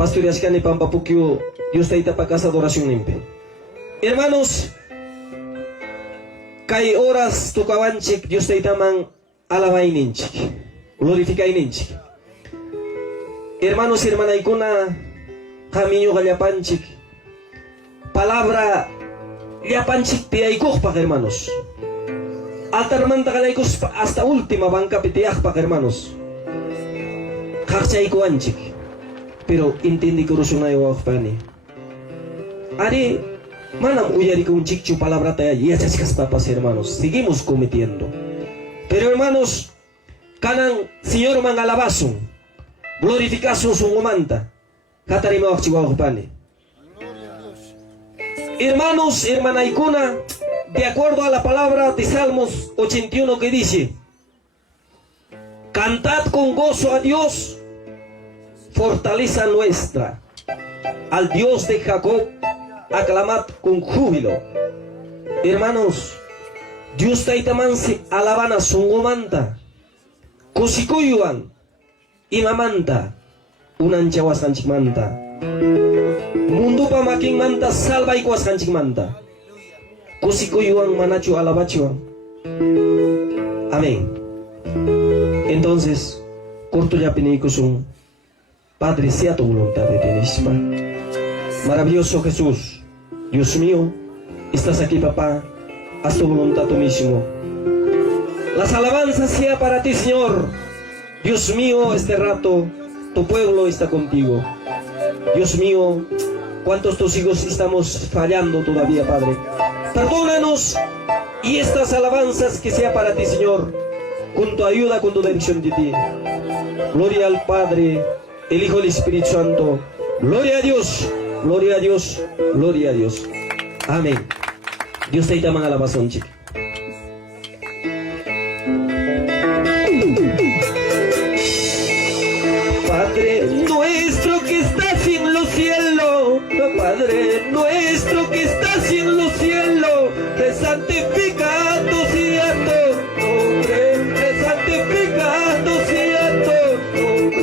pastoreashkani pampapukyu Dios taita pa casa adoración nimpe. Hermanos, kay horas tukawanchik Dios taita man alabaininchik, glorifikainchik. Hermanos y hermanaykuna, camino gallapanchik, palabra llapanchik tiaykukpak, hermanos. Altarmanta galaykos hasta última banca pitiakpak, hermanos. Kakchaykuanchik, pero intindi kurusunayo wakpani. Ari, manam uyari con chichu palabra taya yachachkas papas, hermanos. Seguimos cometiendo. Pero hermanos, kanan Señor man alabasun. Glorificación su manta. Hermanos, hermanaykuna, de acuerdo a la palabra de Salmos 81 que dice: cantad con gozo a Dios, fortaleza nuestra. Al Dios de Jacob, aclamad con júbilo. Hermanos, Dios taitaman se alabana su manta. Kusikuyuan. Imamanta, unan chawas kanchik manta. Mundo pa making manta salva ikuas kanchik manta. Kusikuyuan manachu alabachuan. Amén. Entonces, corto ya pinikusung, Padre, sea tu voluntad de tenispa. Maravilloso Jesús, Dios mío, estás aquí, papá, haz tu voluntad tú mismo. Las alabanzas sea para ti, Señor. Dios mío, este rato tu pueblo está contigo. Dios mío, cuántos tus hijos estamos fallando todavía, Padre. Perdónanos y estas alabanzas que sea para ti, Señor, con tu ayuda, con tu dirección de ti. Gloria al Padre, el Hijo y el Espíritu Santo. Gloria a Dios, gloria a Dios, gloria a Dios. Amén. Dios te llama a la alabación, chica. Padre nuestro que estás en los cielos, Padre nuestro que estás en los cielos, te santificado sea tu nombre, te santificado sea tu nombre.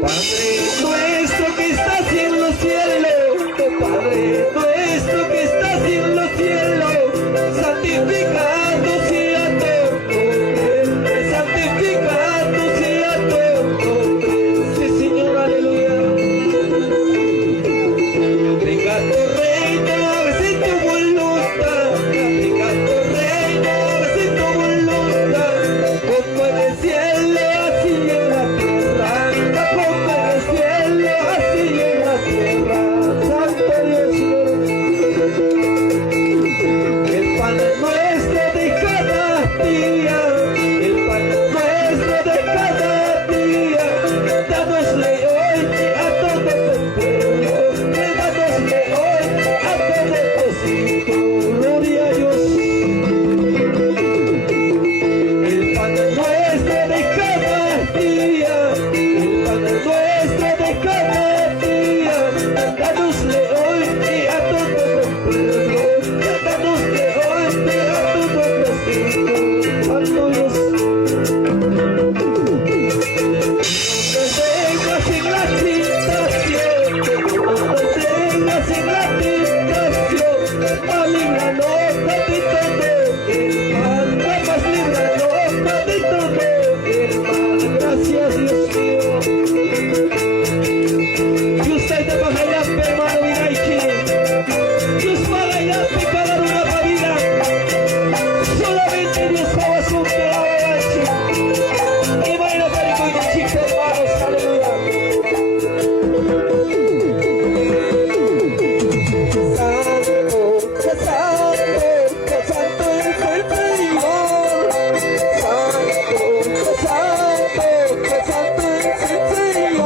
Padre nuestro que estás en los cielos, Padre nuestro que estás en los cielos, santificado sea tu nombre, santificado sea tu nombre. Sí, Señor, aleluya. Venga tu reino, hágase tu voluntad. Venga tu reino, hágase tu voluntad. Como en el cielo, así en la tierra. Como en el cielo, así en la tierra. Santo Dios, el pan nuestro de cada día, el pan nuestro de cada día, dánosle hoy a todo tu pueblo, dánosle hoy a todo tu hijos. Gloria a Dios. El pan nuestro de cada día, el pan nuestro de cada día, dánosle hoy a todo tu pueblo, dánosle hoy a todo tu hijos. Santo Dios. Tengas en la tentación, tengas en la tentación, líbranos de todo el mal, más líbranos de todo el mal. Gracias, Dios mío. Dios te paga ya, hermano Vinaiki. Dios paga ya, cada una vida. Solamente Dios paga su alabanza. Y vayan a ver con el chico, hermanos. Aleluya. Santo, santo, santo es el Señor. Santo, santo es el Señor.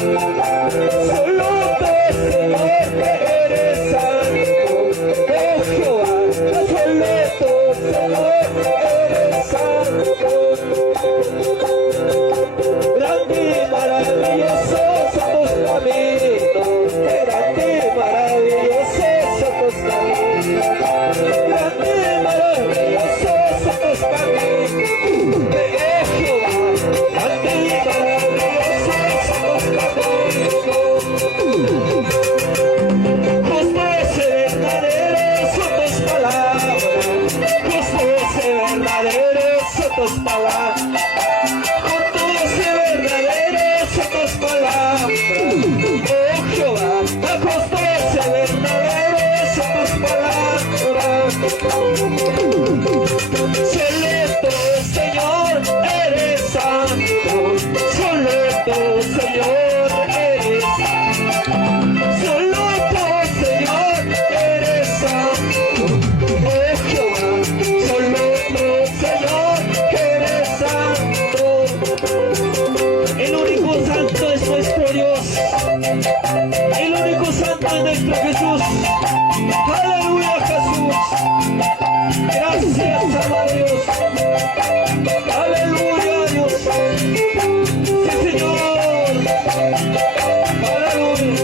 Solo tú, Señor, eres santo. Oh Jehová, solo tú, Señor, eres santo. Grande y maravilloso son tus caminos, grande y maravilloso son tus caminos, grande y maravilloso son tus caminos, Jehová, grande y maravilloso son tus caminos. Justos y verdaderos son tus palabras, justos y verdaderos son tus palabras. Justos y verdaderos son tus palabras, oh Jehová, justos y verdaderos son tus palabras. Solo tú, Señor, eres santo, solo tú, Señor, eres santo, solo tú, Señor, eres santo, oh Jehová, solo tú, Señor, eres santo. El único santo es nuestro Dios. El único santo es nuestro Jesús. Aleluya, Jesús. Gracias, amado Dios. Aleluya, Dios. Sí, Señor. Aleluya.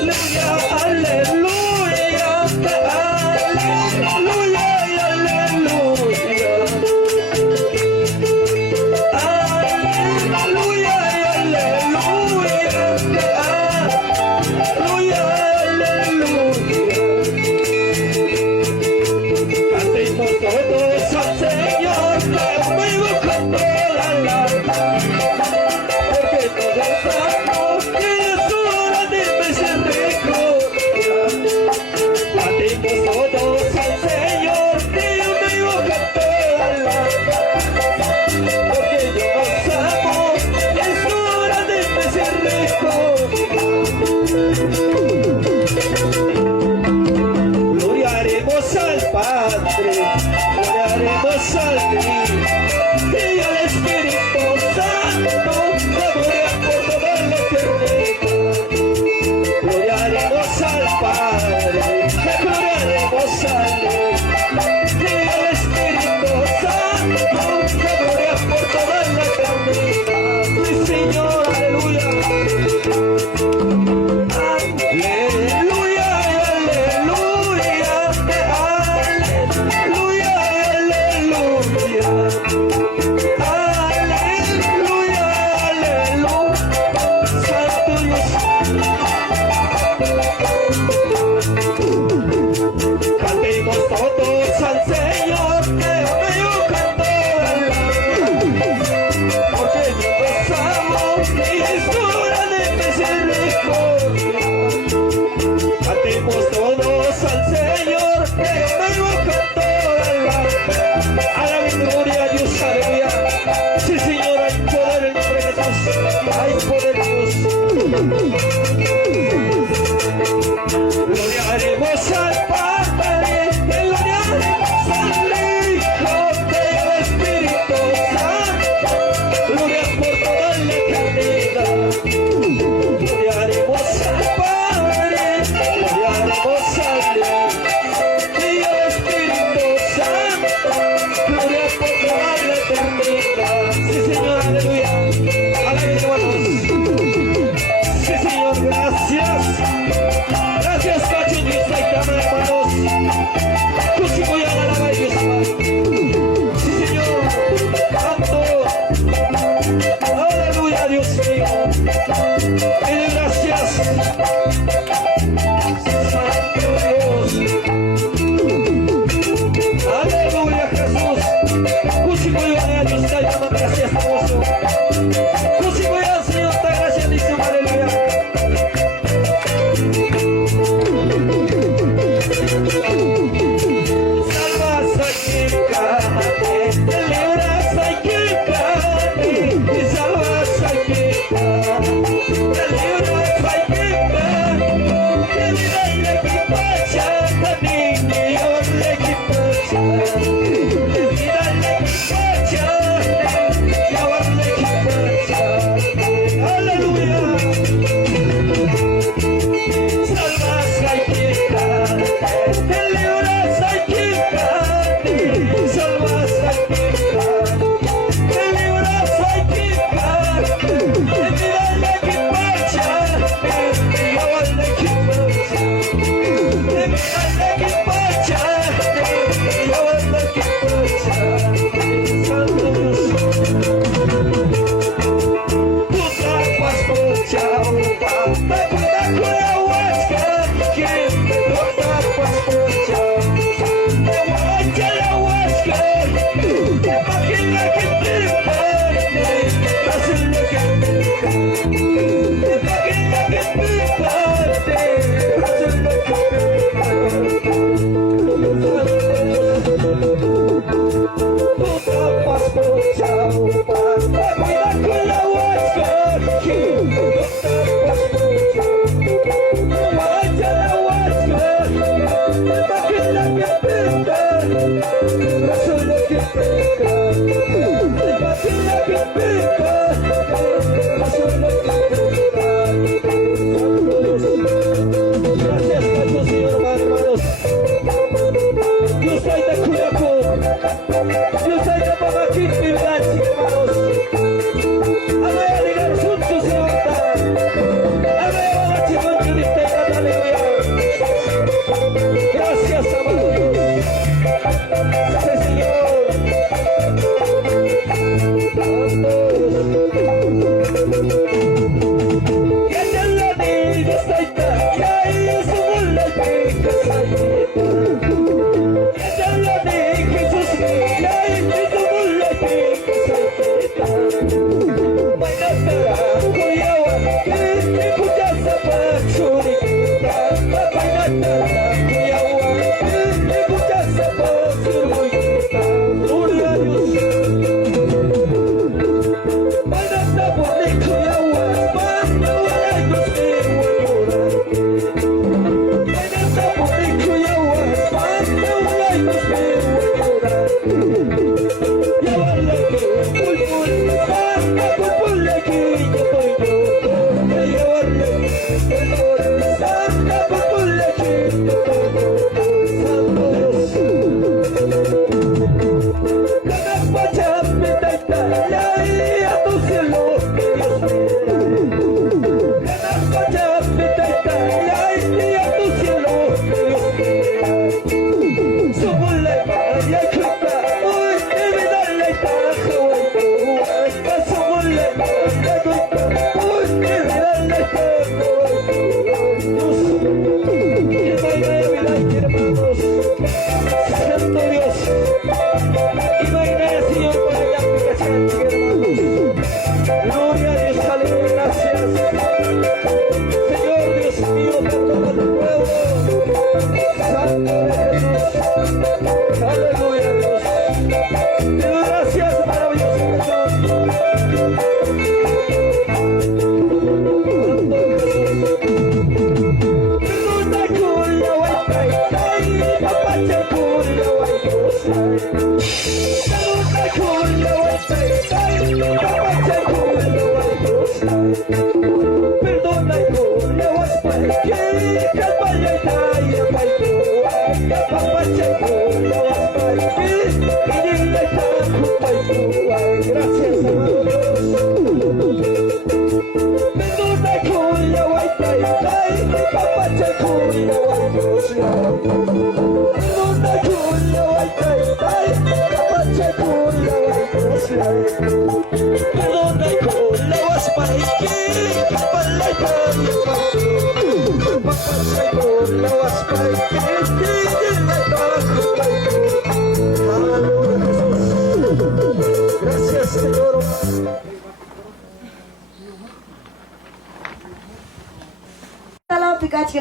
Aleluya, aleluya, aleluya, aleluya. Aleluya, aleluya, aleluya. Cantemos todos al Señor, conmigo con toda la alma, porque todos sabemos que es hora de misericordia. Cantemos todos al Señor, que yo vivo con toda la alma, porque yo los amo, es hora de misericordia. Gloriaremos al Padre, gloriaremos al Hijo y al Espíritu Santo, la gloria por toda la eternidad. Gloriaremos al Padre, gloriaremos al Hijo y al Espíritu Santo, la gloria por toda la eternidad. Sí, Señor, aleluya. Aleluya, aleluya, aleluya, aleluya. Aleluya, aleluya. Santo Dios. Cantemos todos al Señor, que yo canto al porque yo los amo y es hora de misericordia. Cantemos todos al Señor, que yo canto al a la gloria a Dios, aleluya. Sí, Señor, hay poder en el nombre de Jesús, hay poder en Dios. Gloriaremos al Padre, gloriaremos al Hijo y al Espíritu Santo, gloria por toda la eternidad. Gloriaremos al Padre, gloriaremos al Hijo y al Espíritu Santo, gloria por toda la eternidad. Sí, Señor, aleluya. Alegre, hermanos. Sí, Señor, gracias. Gracias, Cacho, Dios, hay cámara, hermanos. Consigo ya la alaba y Dios, Padre. Sí, Señor, santo. Aleluya, Dios mío. Dile gracias. Santo Dios. Aleluya, Jesús. Consigo ya la Dios, hay cámara, gracias, hermoso. Consigo ya, Señor, te gracias, dice, aleluya. Salvas a quien cae, te libras a quien cae, y salvas a quien cae, te libras a quien cae, te vida y le equipacha, te niño le equipacha, te vida y le equipacha.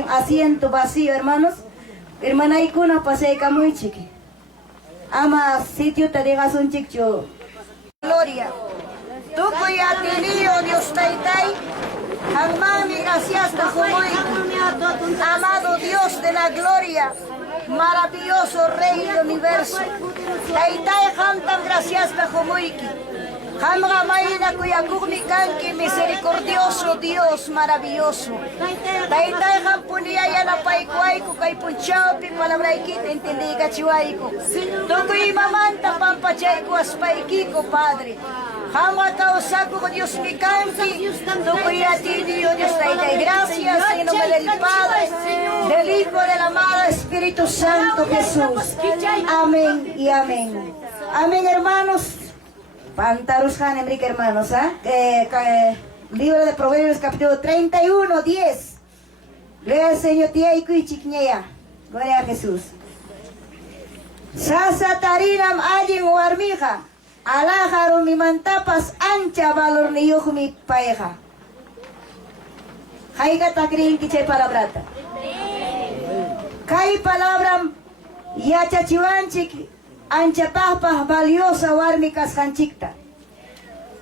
Asiento vacío, hermanos. Hermana Icuna paseica muy chiqui. Ama sitio te digas un chicho. Gloria. Tú cuya tenido Dios taitai. Almami gracias te amado Dios de la gloria. Maravilloso Rey del universo. Taitai jantan gracias te Hamra Maina cuya kanki misericordioso Dios maravilloso. Taitai hampunia yana paikuaiku kai punchaupi palabraikita entendiga chiwaiku. Tukuy mamanta pampachaiku aspaikiko Padre. Hamra kausaku Dios mi kanki. Tukuy a ti Dios Taitai. Gracias en nombre del Padre, del Hijo, del amado Espíritu Santo Jesús. Amén y amén. Amén, hermanos. Pantaros Han Enrique, hermanos, libro de Proverbios capítulo 31, 10. Gloria al Señor, tía y cuichiquñea. Gloria a Jesús. Sasa tarinam ajin warmija. Alajaron mi mantapas ancha valor ni yuj mi paeja. Jaiga takrin kiche palabrata. Kai palabram yachachiwanchik ancha pahpah valiosa warmi kasqanchikta.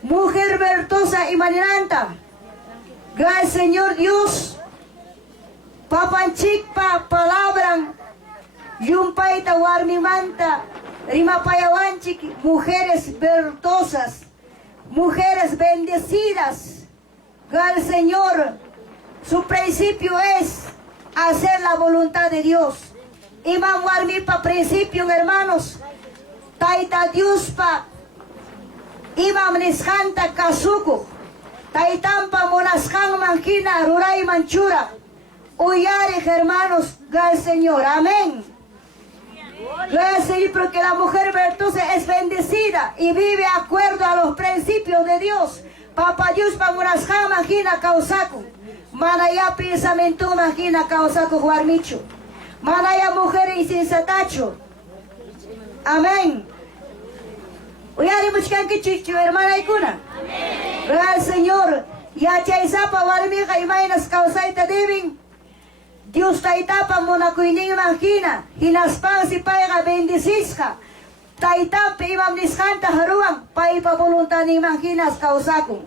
mujer virtuosa y maninanta. Gracias Señor Dios, papanchikpa palabran, yumpaita warmimanta, rimapayawanchik, mujeres virtuosas, mujeres bendecidas. Gracias Señor, su principio es hacer la voluntad de Dios. Imam warmipa principio, hermanos, taita Dios pa, imam nishanta kasuku, taitampa monaskan manjina ruray manchura, uyare hermanos, gracias Señor, amén. Gracias Señor, porque la mujer virtuosa es bendecida y vive de acuerdo a los principios de Dios. Papa Dios pa monaskan manjina kausaku, manaya pensamiento manjina kausaku huarmicho, manaya mujer insensatacho, amén. Uyari muchkan kichichu hermana ikuna. Gracias Señor. Ya chaisapa warmiga imainas kausaita debin. Dios taitapa monakuinin manjina. Hinaspan si paiga bendisisca. Taitapa imam niskanta haruan. Paipa voluntad ni manjinas kausaku.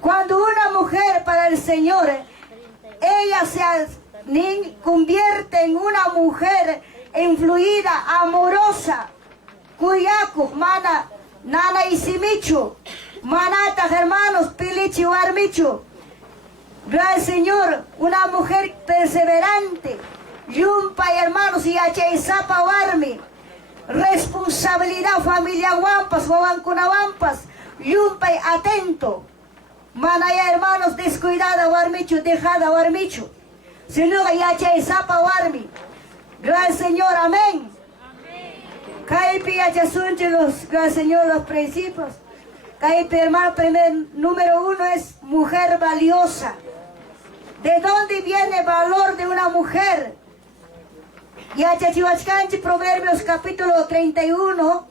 Cuando una mujer para el Señor, ella se convierte en una mujer influida, amorosa. Cuyaku, mana, nana isimichu, manata hermanos, pilichi warmichu. Gracias Señor, una mujer perseverante, yumpa hermanos y achaisapa warmi, responsabilidad familia wampas, wawankuna wampas, yumpa y atento. Manaya hermanos, descuidada warmichu, dejada warmichu, sino que achaisapa warmi. Gracias Señor, amén. Caipi gracias Señor, los principios. Caipi, hermano, número 1 es mujer valiosa. ¿De dónde viene el valor de una mujer? Yachachihuachcanchi, Proverbios capítulo 31,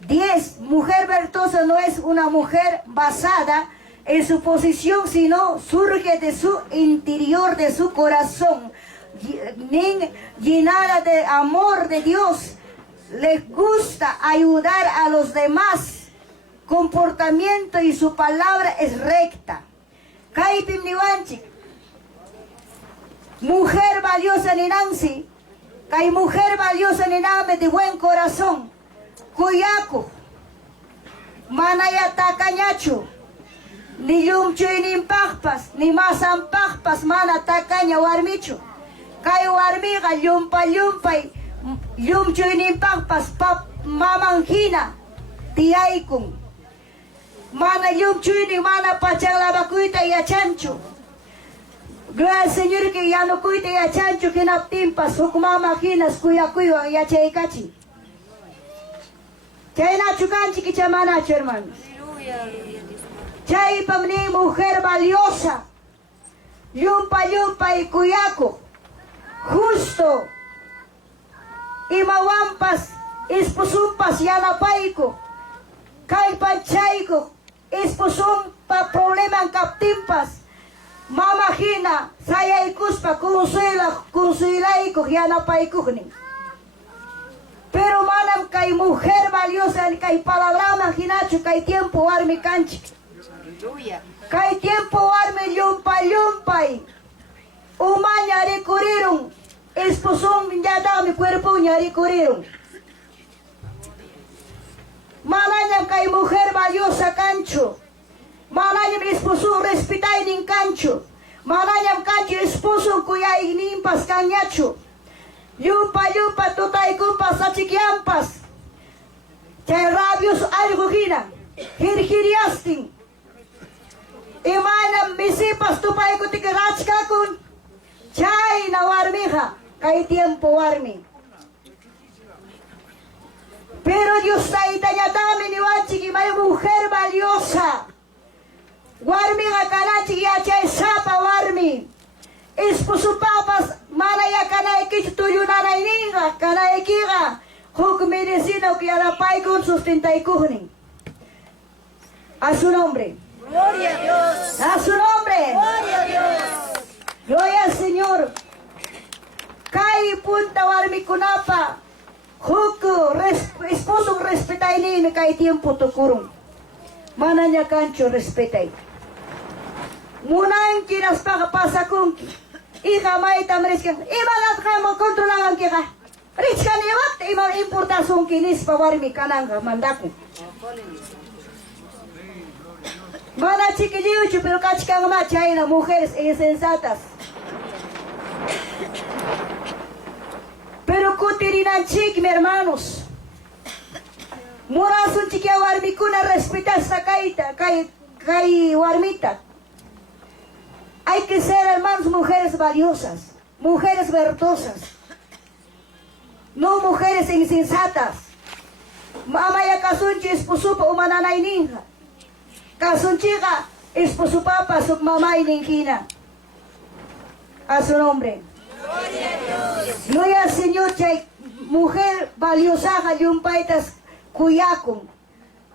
10. Mujer virtuosa no es una mujer basada en su posición, sino surge de su interior, de su corazón, llenada de amor de Dios. Les gusta ayudar a los demás. Comportamiento y su palabra es recta. Kaipim niwanchik. Mujer valiosa ni Nancy. Kai mujer valiosa ni name de buen corazón. Cuyaco. Manaya tacañacho. Ni yumcho ni impagpas. Ni masan pagpas mana tacaña warmicho. Kai warmiga yumpa yumcho ni pagpas pap mamanjina. Tiaikun. Mana yumcho ni mana pachang labakuita y achancho. Gracias Señor que ya no cuita y achancho que no timpas. Hukumama jinas cuya y achaikachi. Chay nacho canchi que chamanacho hermanos. Chay pamni mujer valiosa. Yumpa y cuyaco. Justo. Y mawampas. Ispusumpas yanapaico. Kay panchaico. Ispusum pa problema en captimpas. Mamajina. Saya ikuspa. Consuelaico. Yanapaico. Pero manam kay mujer valiosa. Kay palabra majinacho. Kay tiempo armi canchi. Kay tiempo armi yumpa. Umanya recurrieron. Esposón ya da mi cuerpo ya recurrieron. Mananya kay mujer valiosa cancho. Mananya esposo respetai din cancho. Mananya cancho esposo kuya inimpas cañacho. Yumpa tutay kumpas achikiampas. Chay rabios algo gina. Hirhiriasting. Imanam misipas tupay ko tikarachkakun. Chay na warmija. Kay tiempo warmi. Pero Dios taitanya dami ni wachi may mujer valiosa. Warmi nga kanachi ya chay sapa warmi. Esposo papas manaya kanay kich tuyo nanay ninga kanay kira. Huk medicina que alapay con sustentay kuhning. A su nombre. Gloria a Dios. A su nombre. Gloria a Dios. Gloria al Señor. Kai punta warmi kunapa. Huku esposo respetai ni me kai tiempo tokurung. Mananya cancho respetay. Munain kinas pasa kunki. Hija mai tamres que imanat kamo controlaban que ga. Rich kan iwat ima importasun kinis pawarmi kananga mandaku. Mana chiquillo pero cachcan machaina mujeres insensatas. Pero kutirinan chik, mi hermanos. Murasun chiquia warmicuna respeta esta caita, kai warmita. Hay que ser, hermanos, mujeres valiosas, mujeres verdosas, no mujeres insensatas. Mama ya kasunchi esposupa umanana ininja. Kasunchiga esposupapa su mamá iningina. A su nombre. Gloria al Señor, chay mujer valiosa yumpaitas kuyakun.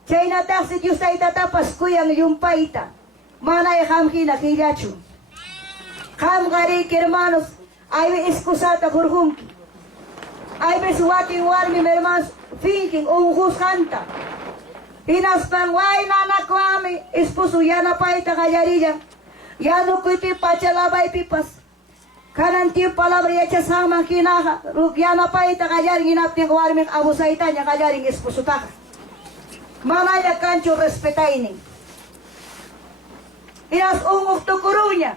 Chay natasi Dios taita tapas kuyang yumpaita. Mana hamkina kiyachu. Ham gari hermanos, ay excusata kurhunki. Ay besuati warmi hermanos, thinking janta. Pinaspan way nanakwami, esposo yana paita kayarilla. Yano kuti pachalabay pipas. Kanan tiyo palabra ya sama kinaha, yana paita kayaring inapting warming abusaita niya kayaring esposo taka. Manaya kancho respetaini. Inas ungok tukurunya.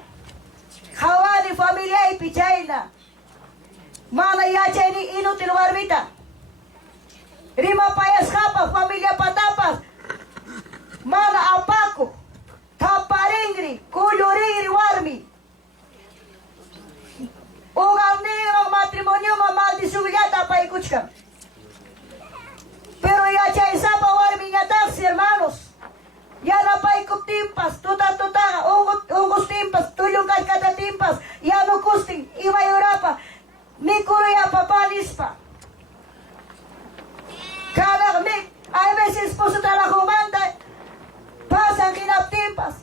Hawani familia ipichayna. Mana yacha ni inutil warmita. Rima payas kapa familia patapas. Mana apaku. Taparingri, kuluringri warmi. Ugang ni matrimonio mamal di sugata pa ikuchka. Pero yacha isa pa warmi nyatas hermanos. Yana pa timpas, tuta, ungos timpas, tuyong kada timpas, yano kusting, ima Europa, mikuro ya papanispa. Kada mi, ay veces esposo trabajumanta, pasan kinap timpas,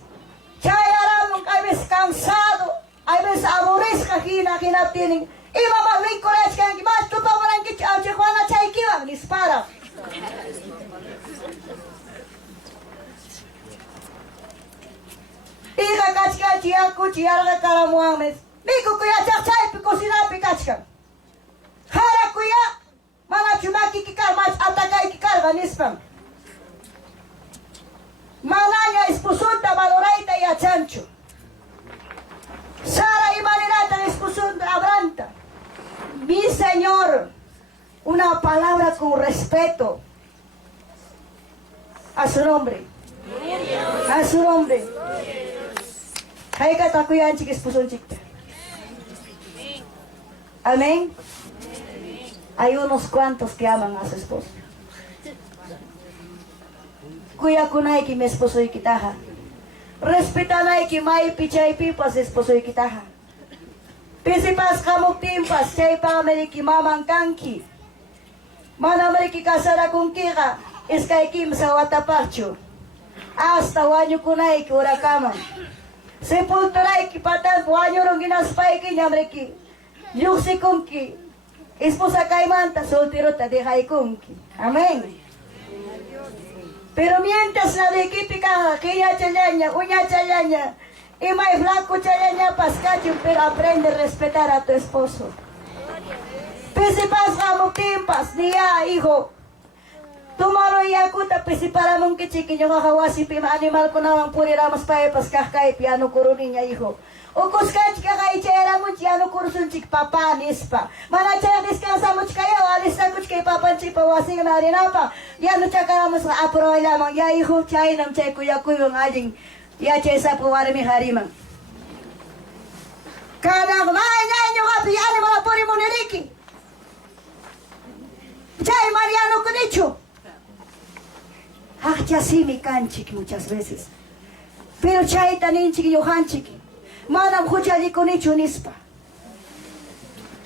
chayaramong ay veces cansado, ay veces aburrisca kinap tining, ima magmikurash kang mas tupawaran kich, ang chikwana chay kiwang, nispara. Ika kachka chia kuchiara karamuames. Miku kuya chachay piko sinapi kachka. Hara kuya mana chumaki kikar mach atakai kikar ganispam. Malaya esposunta valoraita y achancho. Sara y marinata esposunta abranta. Mi Señor, una palabra con respeto a su nombre. A su nombre. Kaya katakuyan chik esposo chikta. Amén. Hay unos cuantos que aman a su esposo. Kuya kunay ki mi esposo ikitaha. Respetanay ki may pichay pipas esposo ikitaha. Pisipas kamuk timpas chay pa ki mamang kanki. Mana ki kasara kung kika iskay kim sa watapacho. Hasta wanyo kunay ki urakaman. Sepultura ikipatan wanyo rong ginaspay ki nyamreki. Yuksi kungki. Esposa kaimanta soltero ta dehay kungki. Amén. Pero mientras la de kipika kaya chalaña, uña chalaña, y may flaco chalaña pascacho, pero aprende a respetar a tu esposo. Pisipas kamuk timpas, niya hijo. Tumaro yakuta pisipara mong kichikin yung kakawasi pima animal ko nawang puri ramas paepas kakay piano kurunin niya hijo. Ukos kach kakay chera mo chiyano kurusun chik papa nispa. Mana chaya diskansa mo chikayo alis na kuch kay papan chik pawasing narinapa. Yano chakara mo sa apro lamang ya hijo chay nam chay kuya kuyong aling ya chay sa puwari mi harimang. Kanang maanyan yung kapi ano mga puri mo ni Ricky. Chay Mariano Kunicho. Hacha sí mi canchic muchas veces. Pero chay taninchik yo hanchik. Manam huchali konicho nispa.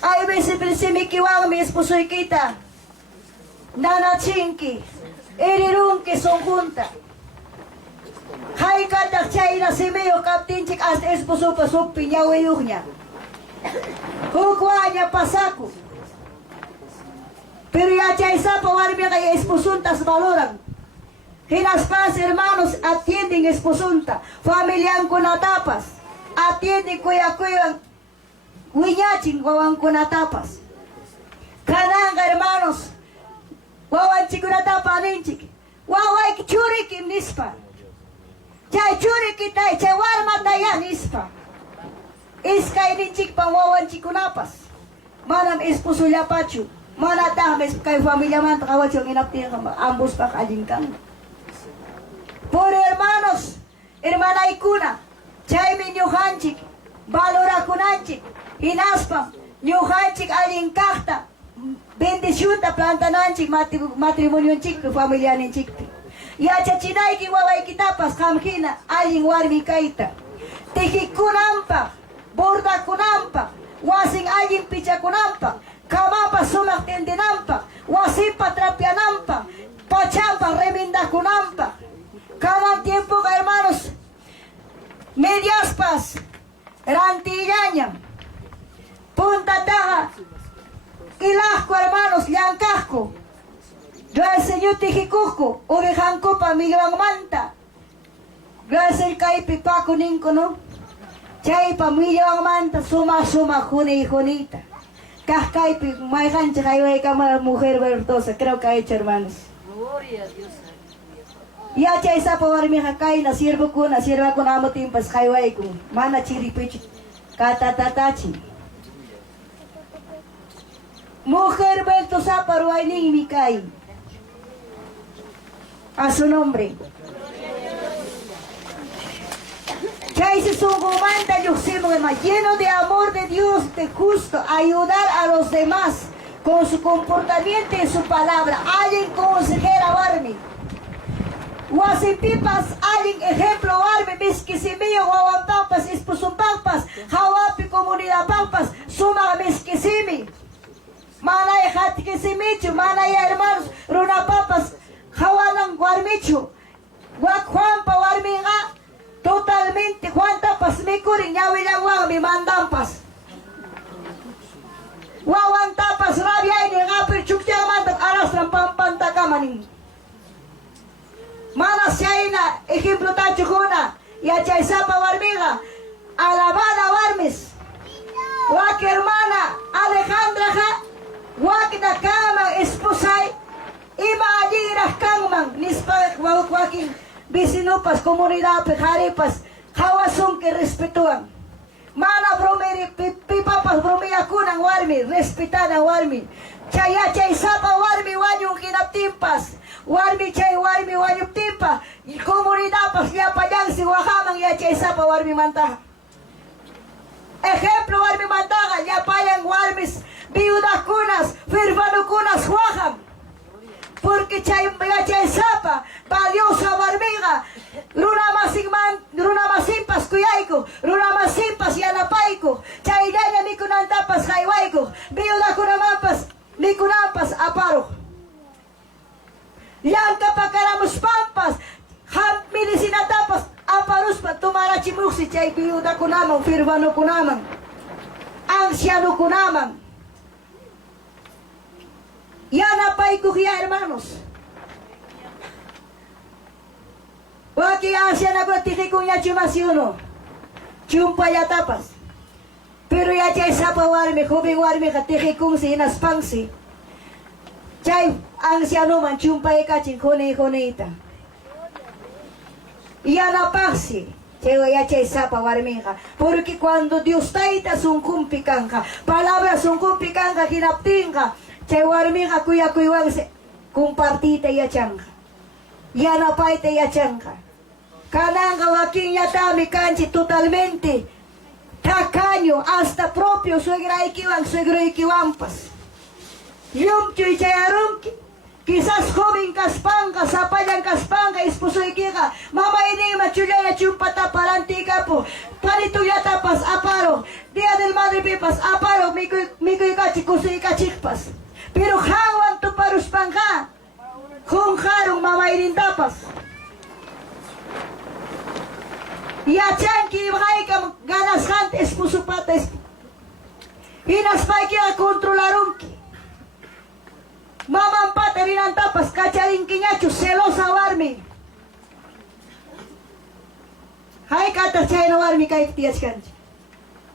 Ay veces pensé mi kiwang mi esposo y kita. Nana chinki. Erirunki son junta. Hay katak chay na si meyo kaptinchik hasta esposo pasok pinyawe yuhnya. Hukwanya pasaku. Pero ya chay sa pawarmi kay esposuntas valorang. Hinaspas hermanos, esposunta, familian kunatapas, atiende kuya wiñachin wawan kunatapas. Kananga hermanos, wawan chikunatapa aninchik, waway churikim nispa. Chay churikitay, chay warmataya nispa. Iskay ninchik pang wawan chikunapas. Manam esposullapachu. Manatames kay familia man takawachong inaptiyan ambos pa kalingkang. Por hermanos, hermana ikuna, chay mi nyuhanchik, valora kunanchik, inaspam, nyuhanchik alingkakta, bendición ta plantananchik matrimonio chik familia ninchik. Ya chachinay ki waway kitapas kamkina aling warmi kaita. Tiki kunampa, borda kunampa, wasing aling picha kunampa. Kamapa sumak tendinampa, wasipa trapianampa, pachampa reminda kunampa. Cada tiempo, hermanos, medias pas, rantillaña, punta taja, ilasco, hermanos, llancasco. Yo el Señor tijicusco, ovejanco pa mi gran manta. Gracias el caipi paco ninco, ¿no? Chay pa mi gran manta, suma june y junita. Cascaipi, maijancha, jaiway cama mujer verdosa, creo que ha hecho, hermanos. Gloria a Dios. Ya chay sapa warmi hakai na sirva kun amo timpas jaiway kun, mana chiripichi, katatatachi. Mujer verdosa paruay ning mikai. A su nombre. Chay se sungumanta yuximo lleno de amor de Dios, de justo, ayudar a los demás con su comportamiento y su palabra. Alguien consejera warmi. Wasipipas, alguien ejemplo warmi, miskisimillo, guaguampampas, ispusumpampas, hawapi comunidad pampas, suma miskisimi. Mana ejatikisimichu, mana ya hermanos, runapampas, hawanang warmichu, Juanpa warminga, totalmente Juan tapas mikurin yawilang mi mandampas. Wawan tapas rabia ini ngapir chukya mantak aras rampampanta kamaning. Mana siyaina ejemplo tachukuna ya chaysapa warmiga alabada warmis. Wak hermana Alejandra ha wak na kama esposay ima aliras kangman nispa wakin bisinupas komunidad pejaripas hawasun que respetuan. Mana bromeri pipapas bromia kunang warmi respetada warmi. Chaya chay sapa warmi wanyung kinaptimpas. Warmi chay warmi wanyung timpa. Komunidad pas yapayang si wahamang ya chay sapa warmi mantaha. Ejemplo warmi mantaha yapayang warmis viudas kunas firmanu kunas waham. Porque chay sapa valiosa warmiga runa masimpas kuyayko runa masimpas yanapayko chay llanya mikunantapas haywayko viuda kunamampas mikunampas aparo llanka pakaramus pampas ham milisinatapas aparuspa tumarachimuksi chay viuda kunaman firmano kunaman anciano kunaman. Yanapayko kaya hermanos. Waki anciana ko tikikunya chumasiuno. Chumpa yatapas. Pero ya chay sapa warmi, joven warmi ka tikikung si inaspangsi. Chay anciano man chumpa ikachin kone ita. Yanapasi. Chay sapa warmi ka. Porque cuando Dios taita sungkumpi ka, palabra sungkumpi ka kinapting ka. Chay warmi ka kuya se compartita ya chanka. Yana paita ya chanka. Kananga wakin ya tami kanchi totalmente. Tacaño hasta propio suegra ikiwampas. Yumchu y chayarumki. Quizás joven caspanga, zapayan caspanga, esposo ikika. Mama inima chulaya chumpata palantika po. Panito ya tapas aparo. Día del madre pipas aparo. Miko ikachi kusu ikachikpas. Pero hawan to parus pangka. Kung harong mamainin tapas. Yachan ki ibigay ka ganas hantes pusupates. Hinaspay kaya kontrolarum ki. Mamampat rin ang tapas. Kachaling kinyacho selosa warmi. Hai kata China warmi kay tias kan.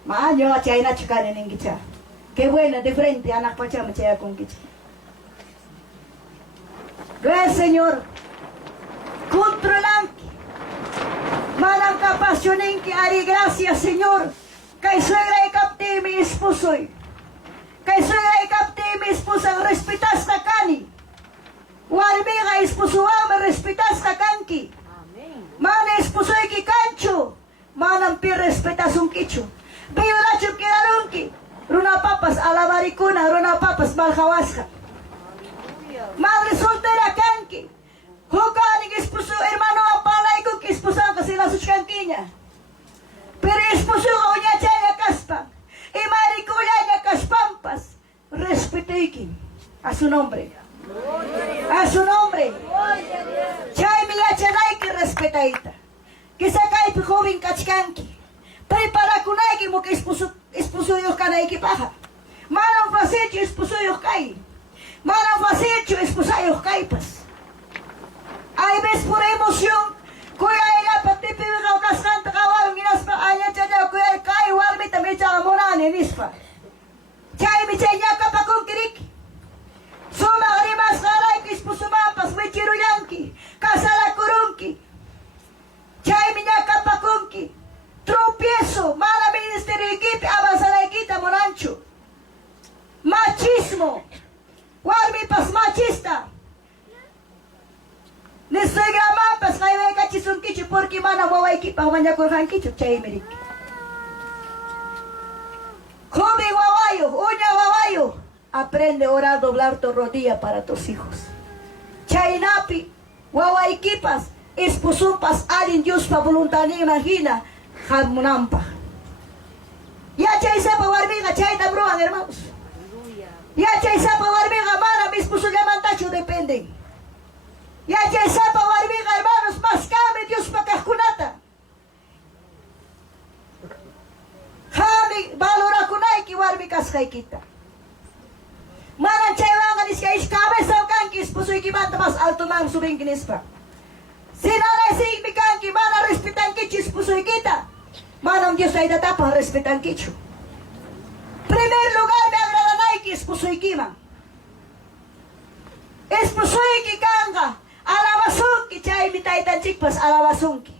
Maanyo nga China chukan ning gicha. Qué buena, de frente, anak pachama chaya con gicha. Gracias, Señor. Controlan. Manang kapasyonin ki ari gracias, Señor. Kay suegra ikapti mi esposoy. Kay suegra ikapti mi esposa respetas na kani. Warmi ka esposuang respetas na kanki. Mana esposoy ki kancho. Manang pi respetas un kicho. Biolacho kirarunki. Runa papas alabarikuna, runa papas malhawaska. Madre soltera kanki. Hukaning esposo hermano apalay ko esposa kasi lasus kankinya. Pero esposo ko niya chaya kaspang. Imari ko niya kaspampas. Respetuikin. A su nombre. A su nombre. Chay miya chanay ki respetaita. Kisa kay joven kachkanki. Prepara kunay ki mo ka esposo yung kanay ki paha. Manang fasecho esposo yung kay. Manang fasecho esposa yung kay pas. Hay veces por emoción, kuya ina patipiwi ka kasanta kawarong inaspa anya chaya kuya kai warmi tamay chaka morane nispa. Chay mi chaya kapakong kirik. Suma rimas karay kis pusumampas wichiru yanki. Kasala kurunki. Chay mi niya kapakungki. Tropiezo, mala ministerio equipe, avanzada kita monancho. Machismo. Warmi pas machista. Nisoy gamapas kaya ka chisung kichu porque mana mawai ki pamanya kurhan kichu chay merik. Joven wawayo, uña wawayo, aprende a orar, doblar tu rodilla para tus hijos. Chay napi, wawai kipas, esposumpas, alin Dios pa voluntad ni imagina, munampa. Ya chay sapa warmiga chay tamruan hermanos. Ya chay sapa warmiga mana mis puso llaman tacho dependen. Ya chay sapa warmiga hermanos mas kame Dios pakajkunata. Hami valora kunay ki warmi kaskay kita. Manan chay wangan iska iskame sa kanki puso ikibanta mas alto mang subing kinispa. Sinanay sig mi kanki mana respetan kichis puso kita. Manam Dios ay tatapa respetan kichu. Primer lugar me agradanay ki puso ikima. Puso ikikanga. Alabasunki chay mitay tanchikpas alabasunki.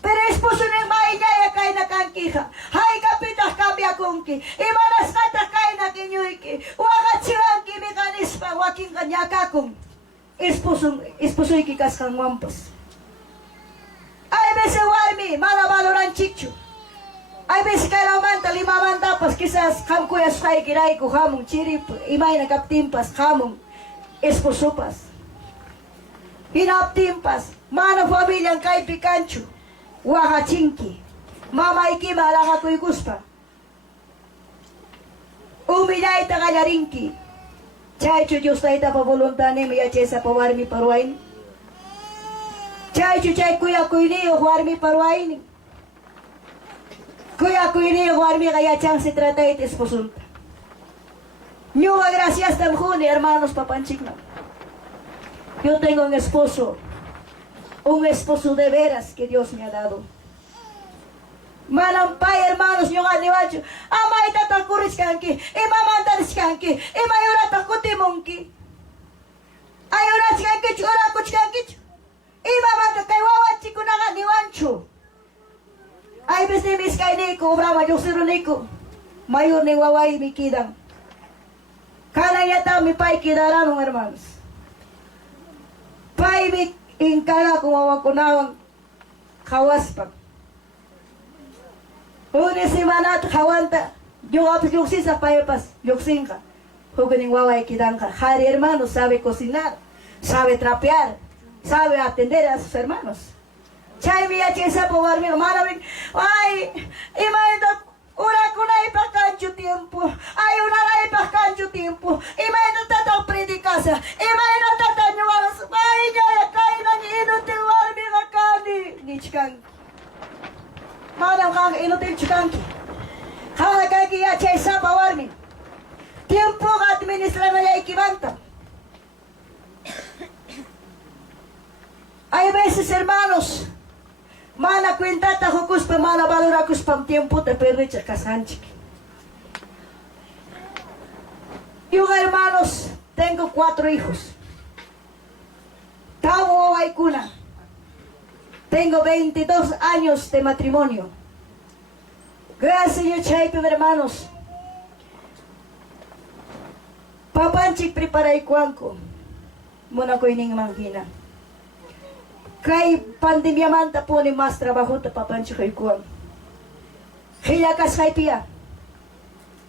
Pero esposo ng maingay kay nakangkiha. Hay kapitah kabi akongki. Imanas kata kay nakinyuyki. Wakatsiwanki mekanispa waking kanyakakong. Esposo ikikas kang wampas. Ay bese warmi malabaloran chikchu. Ay bese kailangan manta 5 mantapas kisas kamkuyas kay kiray ko hamong chirip. Imay nakaptimpas hamong esposopas. Hinaptimpas, mana pamilyang kay Picancho, Wakachinki, Mama Ikima Alakakuy Kuspa, Umilay Takalarinki, Chaycho Diyos na ita pa voluntani miya chesa pa warmi parwain, Chaycho chay kuya niyo warmi parwain, kuya niyo warmi kaya chang si trata itis pusunta. Nyuga gracias tamjuni, hermanos papanchikna. Yo tengo un esposo de veras que Dios me ha dado. Manampay hermanos, yung aniwacho, amay tatakuris kanki, imamandaris kanki, imayura takutimongki. Ayuras kanki, chura kuch kanki, imamanda kay wawachi ko na kaniwancho. Ay bis ni mis kay Nico, brama yosiro Nico, mayor ni waway mikidang. Kana yata mi pay kidaranong hermanos. Paibig ingkala kung wawakunawang kawaspag. Huni si manat kawanta, yung apis yuksin sa paypas, yuksin ka. Huganing waway kidang ka. Hari hermanos sabe cocinar, sabe trapear, sabe atender a sus hermanos. Chay miya chesa po warmi, maraming, ay, imayin una ko na ipakancho tiempo. Ay, una na ipakancho tiempo. Imay na tatang predikasa. Imay na tatang nyuwaras. Ay, kaya kain ang inutil warmi kakani. Nichkang. Manang kang inutil chukangki. Kaya kaya chay sapa warmi. Tiempo ka administra na niya ikibanta. Hay veces, hermanos, mana cuenta ta kuspa mana valora kuspam tiempo te perdicha casanchik. Yo, hermanos, tengo 4 hijos. Tavo Aikuna. Tengo 22 años de matrimonio. Gracias, señor Chaipe, hermanos. Papanchik prepara ikuanko. Muna ko ining mangkina. Kay pandemia manta po ni mas trabajo ta papanchik ikuan. Hila kas Chaipe.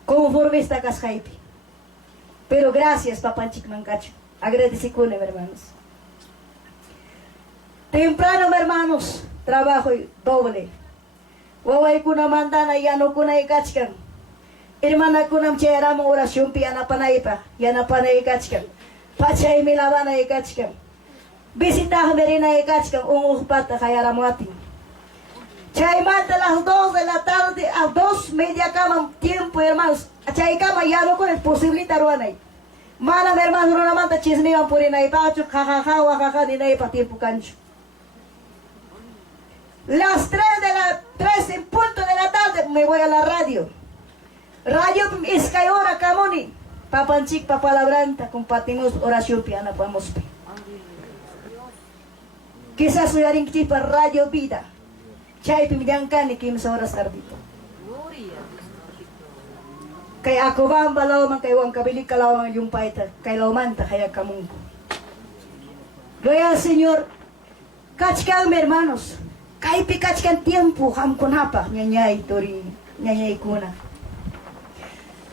Conformista kas Chaipe. Pero gracias, papanchik mancacho. Agradecicune, hermanos. Temprano, hermanos, trabajo doble. Waway kuna mandana, yano kuna ikachkan. Hermana kunam cheramo oración piana panaipa, yana panay ikachkan. Pachay milabana ikachkan. Visita merina ikachkan, pata kayaramuatin. Chay manta las 2 de la tarde, a 2:30 cama tiempo, hermanos. Chay cama ya no con el posibilidad ruanay. Mana hermanos, no manta chismigan por inay pacho, jajaja, wajaja, dinay pa tiempo cancho. Las 3 en punto de la tarde me voy a la radio. Radio Iskayora Kamoni. Papanchik, papalabranta, compartimos oración piana, podemos ver. Quizás soy arinchi para Radio Vida. Chay pimidankan ikim sa oras tardito. Kaya ako ba ang balaw kay wang kabili kalawang yung paita kay lawmanta kaya kamungko. Gloria al Señor. Kachkan, hermanos. Kay pikachkan tiempo ham kunapa nyanyay tori nyanyay kuna.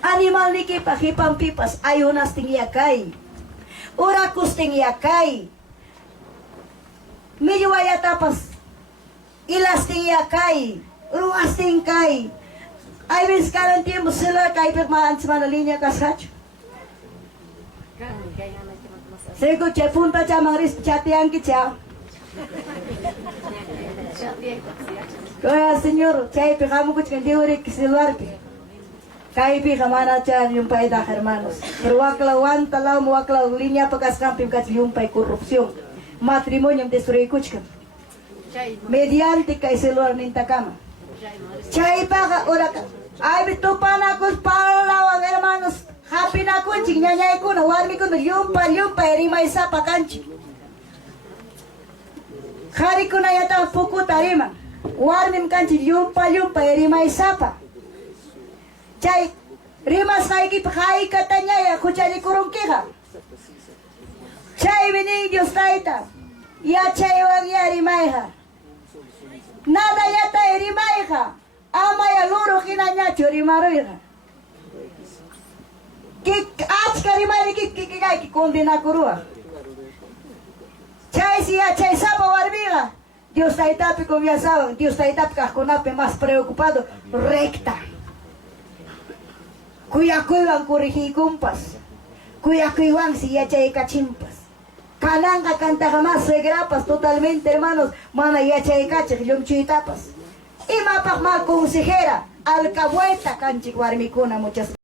Animal niki pakipam pipas ayunas tingyakay. Urakus tingyakay. Medyo waya tapas. Ilas tingyakay. Ruas tingkay. Ay bis kanan tiempo sila kay permaan sa manalinya kasacho. Sego che punta cha mangris chatiang kicha. Kaya Señor, chay pijamo ko chikan diuri kisiluar pi. Kay pi kamana cha yung paida hermanos. Pero waklawan talaw mo waklaw linya pagkaskampim kat yung pay korupsyon. Matrimonyo destruy kuchkan. Mediante kay siluar ninta kama. Chay pa ka ora ka. Ay bito pa na kus palawang hermanos. Happy na ko ching nyanyay ko na warmi ko na lumpa rimay sa pakanchi. Hari ko na yata puku tarima. Warmim kanchi lumpa rimay sapa. Chay rimas kaiki pakai katanya ya kuchali kurung kiha. Chay bini Dios taita. Ya chay wang ya rimay ha. Nada yata rimay ha. Ama ya luro kinanya chorimaro ha. Kik aaj karimay kikikay ki kondena kurua. Chay siya chay sapa warbiga. Dios taitapi confianzado, Dios taitapi kakunape más preocupado, recta. Kuyakuiwan kurihi kumpas. Kuyakuiwan siya chay kachimpas. Kananga canta jamás se grapas totalmente, hermanos. Mana ya chay kachik yung chitapas. Y mapak mal consejera, alcahueta canchik warmicuna muchas